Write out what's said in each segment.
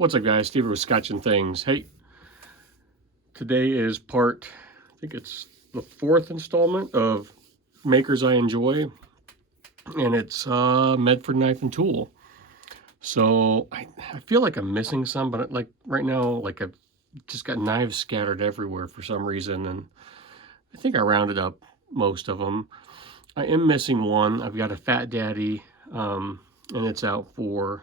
What's up, guys? Steve with Scotch and Things. Hey, today is I think it's the fourth installment of Makers I Enjoy, and it's Medford Knife and Tool. So I feel like I'm missing some, but like right now, like I've just got knives scattered everywhere for some reason, and I think I rounded up most of them. I am missing one. I've got a Fat Daddy, and it's out for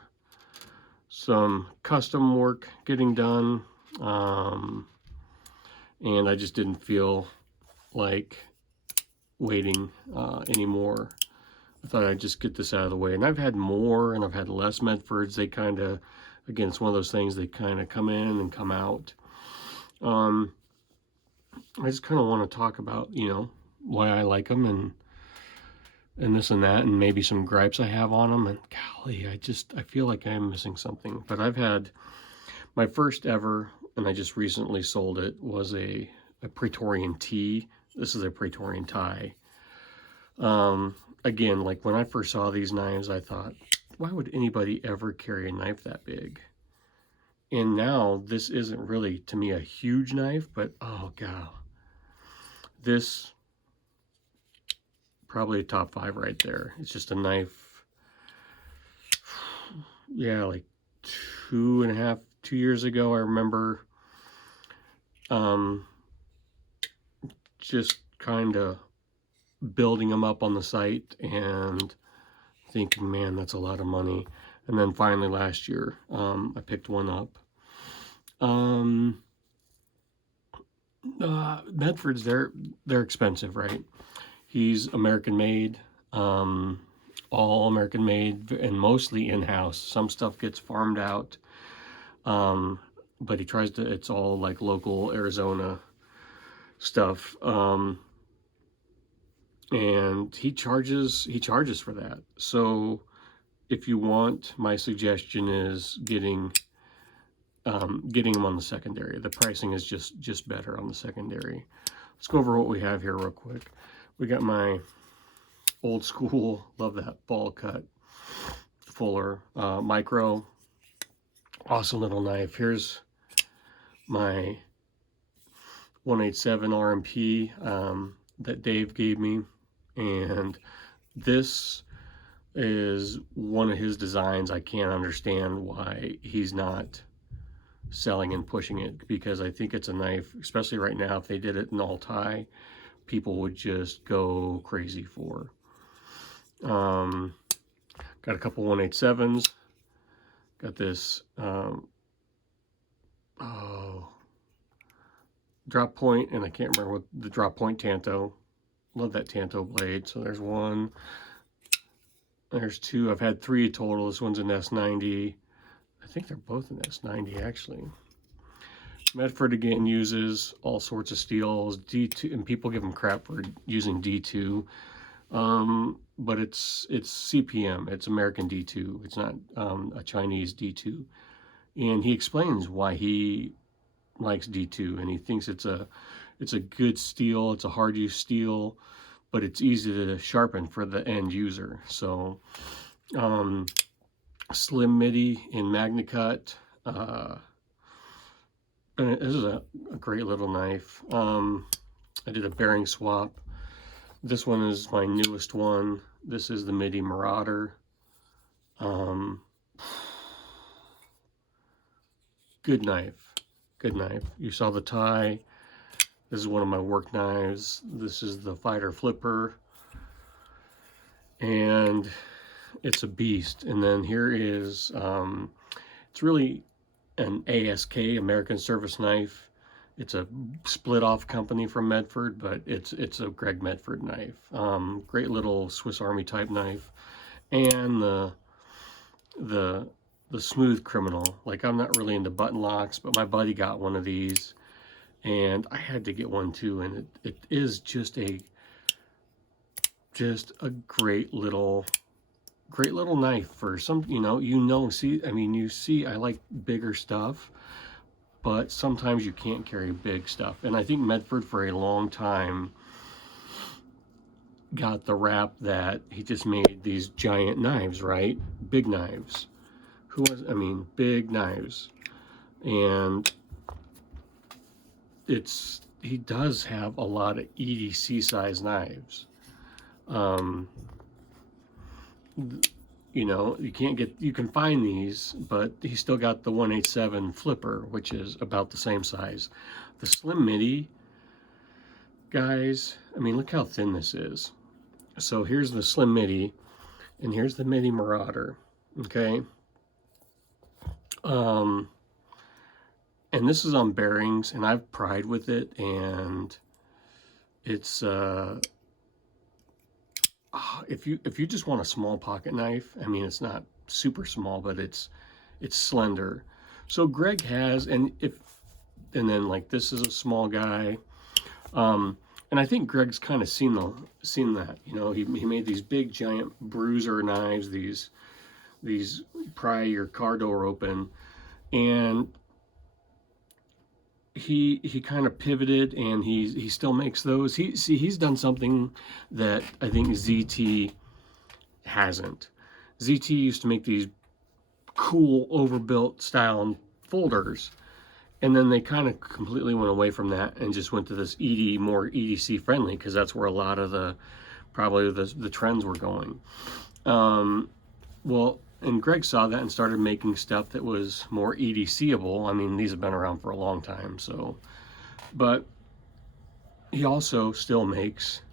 some custom work getting done. And I just didn't feel like waiting anymore. I thought I'd just get this out of the way. And I've had more and I've had less Medfords. They kind of, again, it's one of those things, they kind of come in and come out. I just kind of want to talk about, why I like them and this and that, and maybe some gripes I have on them. And golly, I feel like I'm missing something. But I've had my first ever, and I just recently sold it, was a Praetorian T. This is a Praetorian tie. Again, like when I first saw these knives, I thought, why would anybody ever carry a knife that big? And now this isn't really, to me, a huge knife, but oh god, this probably a top 5 right there. It's just a knife. Yeah, like 2 years ago, I remember just kind of building them up on the site and thinking, man, that's a lot of money. And then finally last year, I picked one up. Medfords, they're expensive, right? He's American made, all American made, and mostly in-house. Some stuff gets farmed out, but he tries to, it's all like local Arizona stuff. And he charges for that. So if you want, my suggestion is getting them on the secondary. The pricing is just better on the secondary. Let's go over what we have here real quick. We got my old school, love that ball cut Fuller micro, awesome little knife. Here's my 187 RMP that Dave gave me, and this is one of his designs. I can't understand why he's not selling and pushing it, because I think it's a knife, especially right now, if they did it in all tie, people would just go crazy for. Got a couple 187s. Got this drop point, and I can't remember what the drop point Tanto. Love that Tanto blade. So there's one. There's two. I've had 3 total. This one's an S90. I think they're both an S90 actually. Medford again uses all sorts of steels, D2, and people give them crap for using D2, but it's CPM, it's American D2, it's not a Chinese D2, and he explains why he likes D2, and he thinks it's a good steel, it's a hard use steel, but it's easy to sharpen for the end user. So slim MIDI in MagnaCut. And this is a great little knife. I did a bearing swap. This one is my newest one. This is the MIDI Marauder. Good knife. Good knife. You saw the tie. This is one of my work knives. This is the Fighter Flipper. And it's a beast. And then here is, it's really an ASK, American Service Knife. It's a split off company from Medford, but it's a Greg Medford knife. Great little Swiss Army type knife. And the smooth criminal. Like, I'm not really into button locks, but my buddy got one of these and I had to get one too, and it is just a great little knife for some, see, I mean, you see, I like bigger stuff, but sometimes you can't carry big stuff. And I think Medford for a long time got the rap that he just made these giant knives, right? Big knives. Big knives. and he does have a lot of EDC size knives. You know, you can find these, but he's still got the 187 flipper, which is about the same size. The Slim Midi, guys, I mean, look how thin this is. So here's the Slim Midi, and here's the Midi Marauder, okay? And this is on bearings, and I've pried with it, and it's if you just want a small pocket knife, I mean, it's not super small, but it's slender. So Greg has, and then like this is a small guy, and I think Greg's kind of seen that. You know, he made these big giant bruiser knives, these pry your car door open, and he kind of pivoted, and he still makes those. He's done something that I think ZT hasn't. ZT used to make these cool overbuilt style folders, and then they kind of completely went away from that and just went to this more EDC friendly, because that's where a lot of probably the trends were going. Well, and Greg saw that and started making stuff that was more EDCable. I mean, these have been around for a long time, so. But he also still makes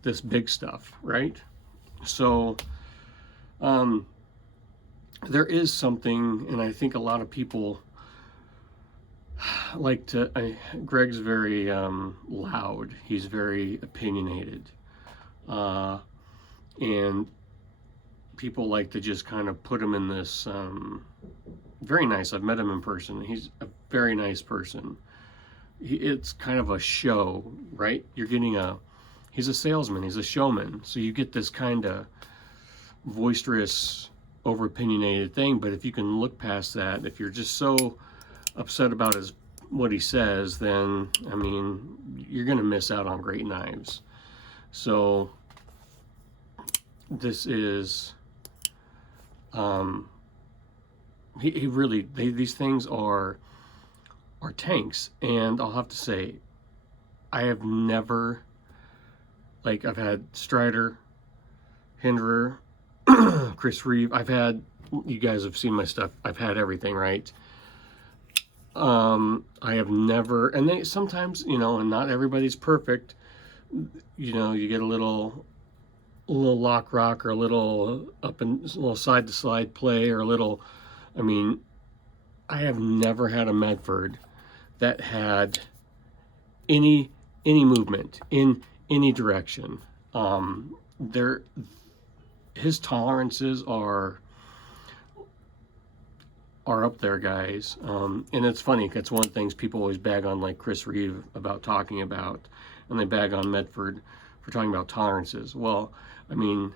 this big stuff, right? So there is something, and I think a lot of people like to, Greg's very loud. He's very opinionated. And people like to just kind of put him in this, very nice. I've met him in person. He's a very nice person. It's kind of a show, right? He's a salesman, he's a showman. So you get this kind of boisterous, over opinionated thing. But if you can look past that, if you're just so upset about what he says, then, I mean, you're going to miss out on great knives. So this is, these things are tanks. And I'll have to say, I have never, like, I've had Strider, Hinderer, Chris Reeve. You guys have seen my stuff. I've had everything, right? I have never, and sometimes, you know, and not everybody's perfect. You know, you get a little lock rock, or a little side to slide play, or I mean, I have never had a Medford that had any movement in any direction. His tolerances are up there, guys. And it's funny, that's one of the things people always bag on, like Chris Reeve about talking about, and they bag on Medford for talking about tolerances. Well, I mean,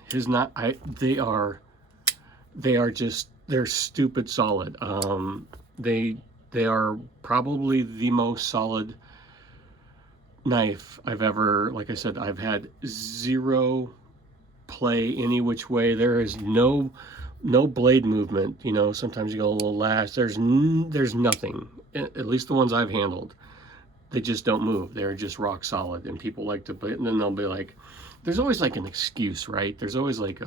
they're stupid solid. They are probably the most solid knife I've ever, like I said, I've had zero play any which way. There is no blade movement. You know, sometimes you go a little lash. There's nothing. At least the ones I've handled, they just don't move. They're just rock solid. And people like to put, and then they'll be like, there's always like an excuse, right? There's always like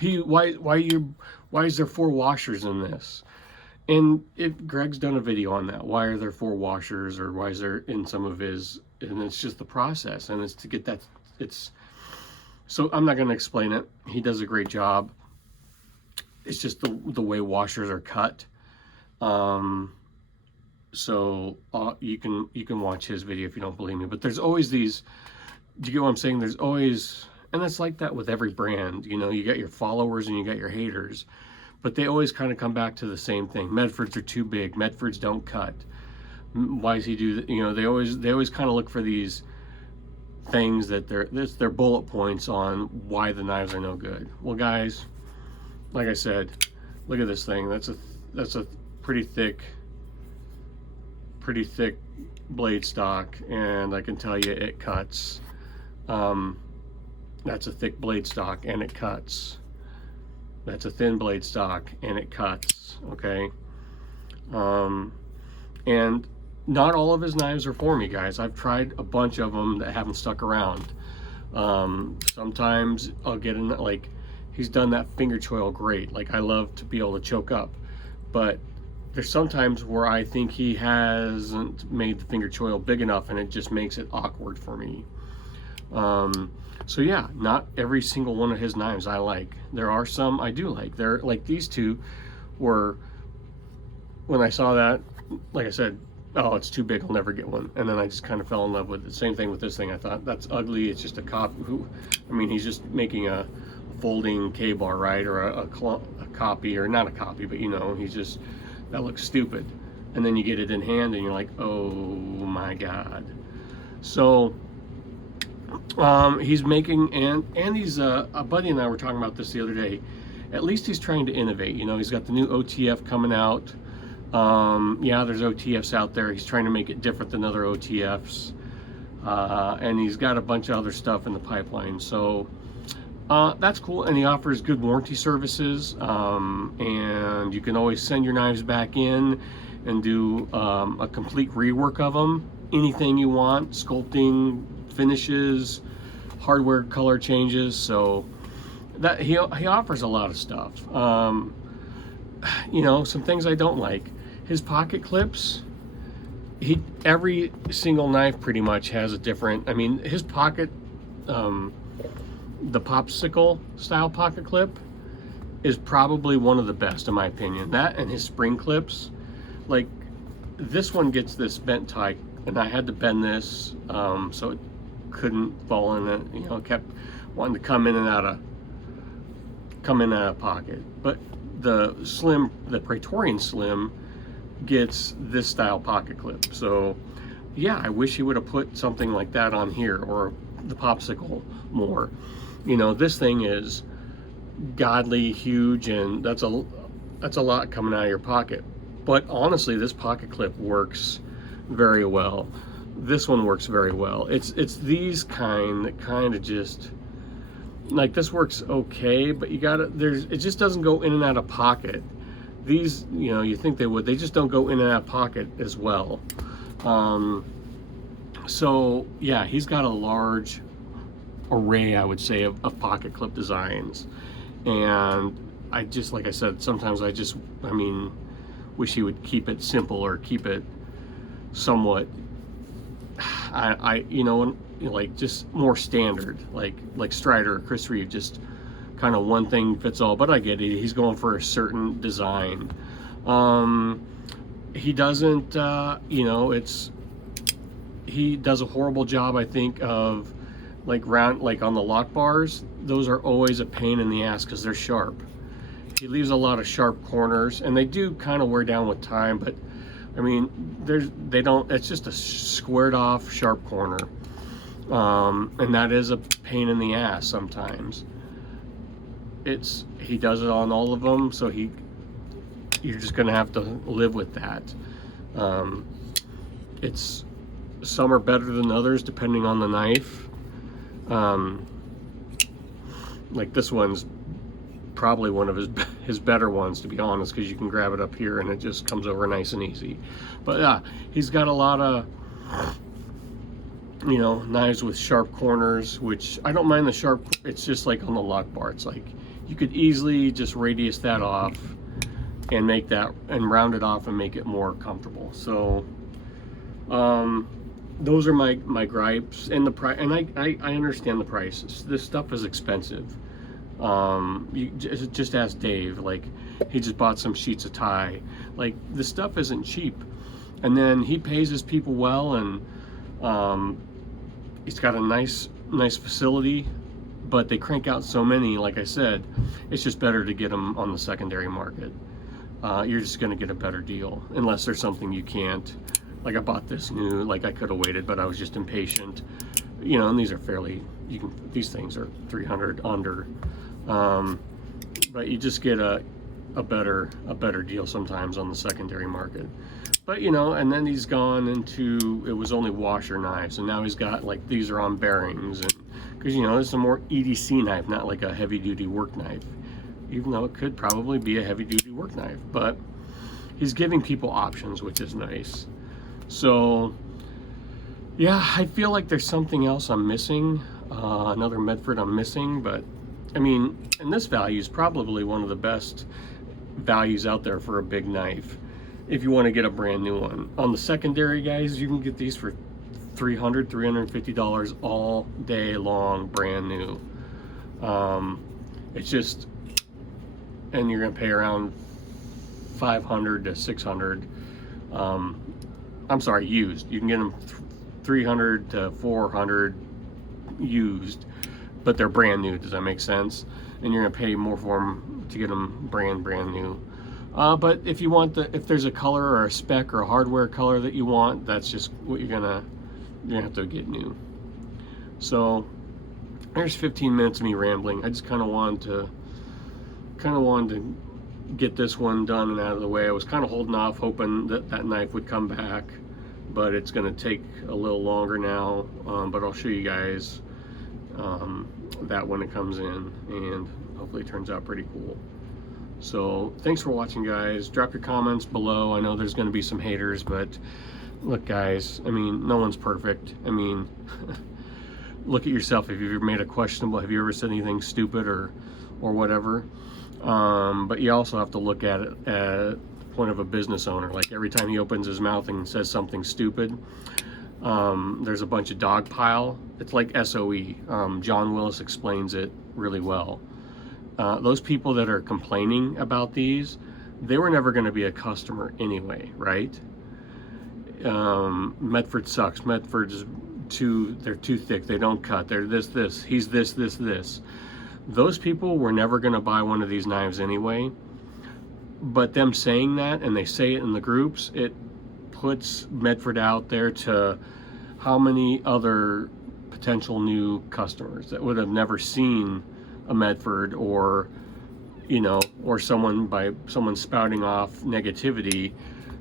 why is there 4 washers in this? And Greg's done a video on that. Why are there 4 washers, or why is there in some of his? And it's just the process, and it's to get that. So I'm not going to explain it. He does a great job. It's just the way washers are cut. So you can watch his video if you don't believe me. But there's always these. Do you get what I'm saying? There's always, and it's like that with every brand. You know, you got your followers and you got your haters, but they always kind of come back to the same thing. Medfords are too big. Medfords don't cut. Why does he do that? You know, they always kind of look for these things that they're bullet points on why the knives are no good. Well, guys, like I said, look at this thing. That's a pretty thick blade stock, and I can tell you it cuts. That's a thick blade stock, and it cuts. That's a thin blade stock, and it cuts. Okay. And not all of his knives are for me, guys. I've tried a bunch of them that haven't stuck around. Sometimes I'll get in, like, he's done that finger choil great. Like, I love to be able to choke up, but there's sometimes where I think he hasn't made the finger choil big enough, and it just makes it awkward for me. So yeah, not every single one of his knives I like. There are some I do like. They're like, these two were, when I saw that, like I said, oh, it's too big, I'll never get one. And then I just kind of fell in love with it. Same thing with this thing. I thought, that's ugly, it's just a copy. I mean, he's just making a folding K-bar, right? Or a copy, or not a copy, but you know, he's just, that looks stupid. And then you get it in hand and you're like, oh my God. So he's making, and he's, a buddy and I were talking about this the other day. At least he's trying to innovate. You know, he's got the new OTF coming out. Yeah, there's OTFs out there. He's trying to make it different than other OTFs. And he's got a bunch of other stuff in the pipeline. So that's cool. And he offers good warranty services. And you can always send your knives back in and do a complete rework of them. Anything you want, sculpting, finishes, hardware color changes. So that he offers a lot of stuff. You know, some things I don't like. His pocket clips, every single knife pretty much has a different, I mean, his pocket, the popsicle style pocket clip is probably one of the best in my opinion. That and his spring clips, like this one gets this bent tie, and I had to bend this so it couldn't fall in it, you know, it kept wanting to come in and out of pocket. But the Praetorian Slim gets this style pocket clip. So yeah, I wish he would have put something like that on here, or the popsicle more. You know, this thing is godly huge, and that's a lot coming out of your pocket. But honestly, this pocket clip works very well. This one works very well. It's these that kind of just, like, this works okay, but you gotta, it just doesn't go in and out of pocket. These, you know, you think they would, they just don't go in and out of pocket as well. So yeah, he's got a large array, I would say, of pocket clip designs. And I just, like I said, sometimes I mean, wish he would keep it simple, or keep it somewhat, you know, like just more standard, like Strider or Chris Reeve, just kind of one thing fits all. But I get it, he's going for a certain design. He doesn't, you know, he does a horrible job, I think, of like on the lock bars. Those are always a pain in the ass because they're sharp. He leaves a lot of sharp corners, and they do kind of wear down with time, but I mean, it's just a squared off sharp corner. And that is a pain in the ass sometimes. He does it on all of them, so you're just gonna have to live with that. Some are better than others depending on the knife. Like this one's probably one of his better ones, to be honest, because you can grab it up here and it just comes over nice and easy. But yeah, he's got a lot of, you know, knives with sharp corners, which I don't mind the sharp. It's just like on the lock bar, it's like you could easily just radius that off and make that, and round it off and make it more comfortable. So those are my gripes. And the price, and I understand the prices. This stuff is expensive. You just ask Dave, like, he just bought some sheets of tie. Like, the stuff isn't cheap. And then he pays his people well, and he's got a nice facility, but they crank out so many, like I said, it's just better to get them on the secondary market. You're just gonna get a better deal, unless there's something you can't. Like, I bought this new, like, I could have waited, but I was just impatient. You know, and these are fairly, these things are 300 under. But you just get a better deal sometimes on the secondary market. But, you know, and then he's gone into, it was only washer knives, and now he's got, like, these are on bearings, and because, you know, it's a more EDC knife, not like a heavy duty work knife, even though it could probably be a heavy duty work knife. But he's giving people options, which is nice. So yeah, I feel like there's something else I'm missing, another Medford I'm missing, but I mean, and this value is probably one of the best values out there for a big knife if you want to get a brand new one. On the secondary, guys, you can get these for $350 all day long, brand new. It's just, and you're gonna pay around $500 to $600. I'm sorry, used. You can get them $300 to $400 used, but they're brand new. Does that make sense? And you're gonna pay more for them to get them brand new. But if you want if there's a color or a spec or a hardware color that you want, that's just what you're gonna have to get new. So there's 15 minutes of me rambling. I just kind of wanted to get this one done and out of the way. I was kind of holding off, hoping that knife would come back, but it's going to take a little longer now. But I'll show you guys that when it comes in, and hopefully it turns out pretty cool. So thanks for watching, guys. Drop your comments below. I know there's going to be some haters, but look, guys, I mean, no one's perfect. I mean, look at yourself. If you've ever made a questionable, have you ever said anything stupid or whatever? But you also have to look at it at the point of a business owner. Like every time he opens his mouth and says something stupid, there's a bunch of dog pile. It's like SOE. John Willis explains it really well. Those people that are complaining about these, they were never going to be a customer anyway, right? Medford sucks. Medford's they're too thick. They don't cut. They're this. He's this. Those people were never going to buy one of these knives anyway. But them saying that, and they say it in the groups, it puts Medford out there to how many other potential new customers that would have never seen a Medford, or or someone spouting off negativity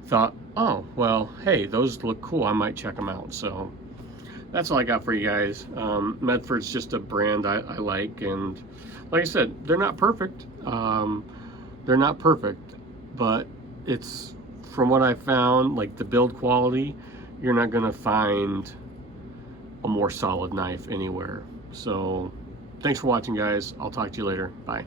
thought, oh well, hey, those look cool, I might check them out. So that's all I got for you guys. Medford's just a brand I like, and like I said, they're not perfect. But it's, from what I found, like the build quality, you're not gonna find a more solid knife anywhere. So thanks for watching, guys. I'll talk to you later. Bye.